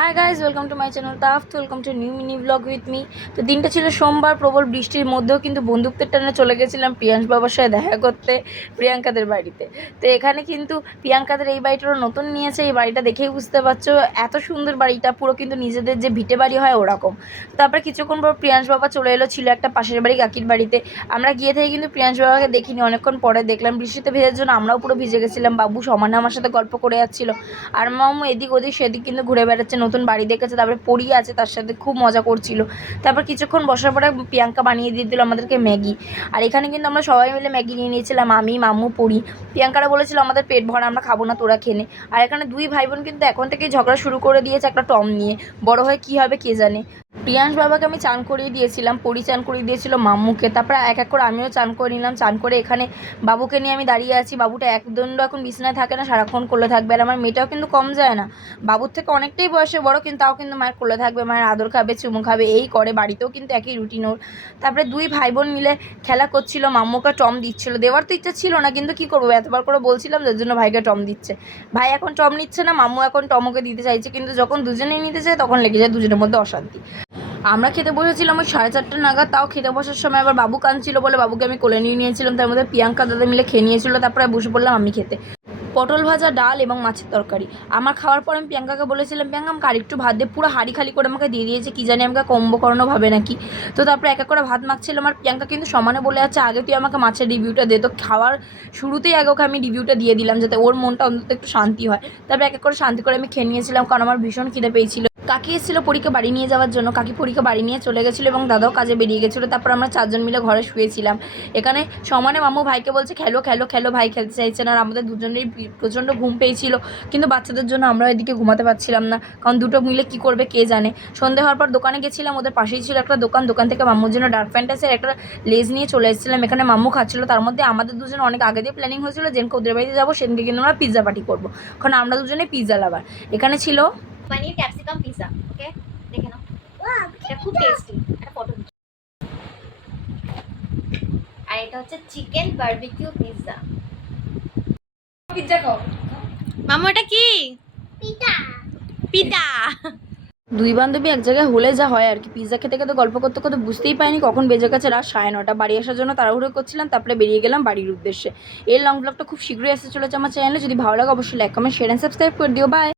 High guys, welcome to my channel তাফ। Welcome to new mini vlog with me. তো দিনটা ছিল সোমবার, প্রবল বৃষ্টির মধ্যেও কিন্তু বন্দুকদের টানে চলে গেছিলাম প্রিয়াংশ বাবার সাথে দেখা করতে প্রিয়াঙ্কাদের বাড়িতে। তো এখানে কিন্তু প্রিয়াঙ্কাদের এই বাড়িটারও নতুন নিয়েছে। এই বাড়িটা দেখেই বুঝতে পারছো এত সুন্দর বাড়িটা, পুরো কিন্তু নিজেদের যে ভিটে বাড়ি হয় ওরকম। তারপরে কিছুক্ষণ পর প্রিয়াংশ বাবা চলে এলো, ছিল একটা পাশের বাড়ি কাকির বাড়িতে। আমরা গিয়ে থেকে কিন্তু প্রিয়াংশ বাবাকে দেখিনি, অনেকক্ষণ পরে দেখলাম। বৃষ্টিতে ভেজার জন্য আমরাও পুরো ভিজে গেছিলাম। বাবু সমানে আমার সাথে গল্প করে যাচ্ছিলো, আর মামু এদিক ওদিক সেদিক কিন্তু ঘুরে বেড়াচ্ছে, নতুন বাড়ি দেখেছে। তারপরে পড়ি আছে, তার সাথে খুব মজা করছিল। তারপর কিছুক্ষণ বসার পরে প্রিয়াঙ্কা বানিয়ে দিয়ে দিল আমাদেরকে ম্যাগি। আর এখানে কিন্তু আমরা সবাই মিলে ম্যাগি নিয়ে নিয়েছিলাম, আমি, মামু, পড়ি। প্রিয়াঙ্কারা বলেছিল আমাদের পেট ভরা, আমরা খাবো না, তোরা খেনে। আর এখানে দুই ভাই বোন কিন্তু এখন থেকেই ঝগড়া শুরু করে দিয়েছে একটা টম নিয়ে। বড় হয়ে কী হবে কে জানে। প্রিয়াংশ বাবাকে আমি চান করিয়ে দিয়েছিলাম, পরি চান করিয়ে দিয়েছিল মাম্মুকে। তারপরে এক এক করে আমিও চান করে নিলাম। চান করে এখানে বাবুকে নিয়ে আমি দাঁড়িয়ে আছি। বাবুটা একদণ্ড এখন বিছানায় থাকে না, সারাক্ষণ কোলে থাকবে। আর আমার মেয়েটাও কিন্তু কম যায় না, বাবুর থেকে অনেকটাই বয়সে বড়, কিন্তু তাও কিন্তু মায়ের কোলে থাকবে, মায়ের আদর খাবে, চুমু খাবে, এই করে। বাড়িতেও কিন্তু একই রুটিন ওর। তারপরে দুই ভাই বোন মিলে খেলা করছিল, মাম্মুকে টম দিচ্ছিল। দেওয়ার তো ইচ্ছা ছিল না, কিন্তু কী করবো, এতবার করে বলছিলাম, যার জন্য ভাইকে টম দিচ্ছে। ভাই এখন টম নিচ্ছে না, মাম্মু এখন টমকে দিতে চাইছে, কিন্তু যখন দুজনেই নিতে চায় তখন লেগে যায় দুজনের মধ্যে অশান্তি। আমরা খেতে বসেছিলাম ওই 4:30 নাগাদ। তাও খেতে বসার সময় আবার বাবু কাঁদছিল বলে বাবুকে আমি কোলে নিয়ে নিয়েছিলাম। তার মধ্যে প্রিয়াঙ্কা দাদা মিলে খেয়ে নিয়েছিল। তারপরে বসে পড়লাম আমি খেতে, পটল ভাজা, ডাল এবং মাছের তরকারি। আমার খাওয়ার পর আমি প্রিয়াঙ্কাকে বলেছিলাম, প্রিয়াঙ্কা আমাকে আরেকটু ভাত দে। পুরো হাঁড়ি খালি করে আমাকে দিয়ে দিয়েছে, কী জানি আমাকে কুম্ভকর্ণ ভাবে নাকি। তো তারপরে এক এক করে ভাত মাখছিলাম, আর প্রিয়াঙ্কা কিন্তু সমানে বলে যাচ্ছে আগে তুই আমাকে মাছের রিভিউটা দে। তো খাওয়ার শুরুতেই আগে ওকে আমি রিভিউটা দিয়ে দিলাম, যাতে ওর মনটা অন্তত একটু শান্তি হয়। তারপরে এক এক করে শান্তি করে আমি খেয়ে নিয়েছিলাম, কারণ আমার ভীষণ খিদে পেয়েছিল। কাকি এসেছিলো পরীকে বাড়ি নিয়ে যাওয়ার জন্য, কাকি পরীকে বাড়ি নিয়ে চলে গেছিলো এবং দাদাও কাজে বেরিয়ে গেছিলো। তারপর আমরা চারজন মিলে ঘরে শুয়েছিলাম। এখানে সমানে মাম্মু ভাইকে বলছে খেলো খেলো খেলো, ভাই খেলতে চাইছে না। আর আমাদের দুজনেরই প্রচণ্ড ঘুম পেয়েছিল, কিন্তু বাচ্চাদের জন্য আমরা এদিকে ঘুমাতে পারছিলাম না, কারণ দুটো মিলে কী করবে কে জানে। সন্ধে হওয়ার পর দোকানে গেছিলাম, ওদের পাশেই ছিল একটা দোকান। দোকান থেকে মাম্মুর জন্য ডার্ক ফ্যান্টাসির একটা লেজ নিয়ে চলে এসেছিলাম। এখানে মাম্মু খাচ্ছিলো। তার মধ্যে আমাদের দুজন অনেক আগে দিয়ে প্ল্যানিং হয়েছিল, যেদিনকে ওদের বাড়িতে যাবো সেদিনকে কিন্তু আমরা পিৎজা পার্টি করবো, কারণ আমরা দুজনে পিৎজা লাভার। এখানে ছিল পনির ক্যাপসিকাম পিৎজা। ওকে, দেখে নাও, এটা খুব টেস্টি। একটা ফটো। আর এটা হচ্ছে চিকেন বারবিকিউ পিৎজা। পিৎজা খাও মামু, এটা কি? পিঠা। পিঠা। দুই বান্ধবী এক জায়গায় হলে যা হয় আর কি। পিৎজা খেতে খেতে গল্প করতে করতে বুঝতেই পারিনি কখন বেজে গেছে রাত 9:30। বাড়ি আসার জন্য তাড়াহুড়ো করছিলাম, তারপরে বেরিয়ে গেলাম বাড়ির উদ্দেশ্যে। এই লং ব্লগটা খুব শীঘ্রই আসতে চলেছে আমার চ্যানেলে। যদি ভালো লাগে অবশ্যই like, comment, share and subscribe করে দিও। বাই।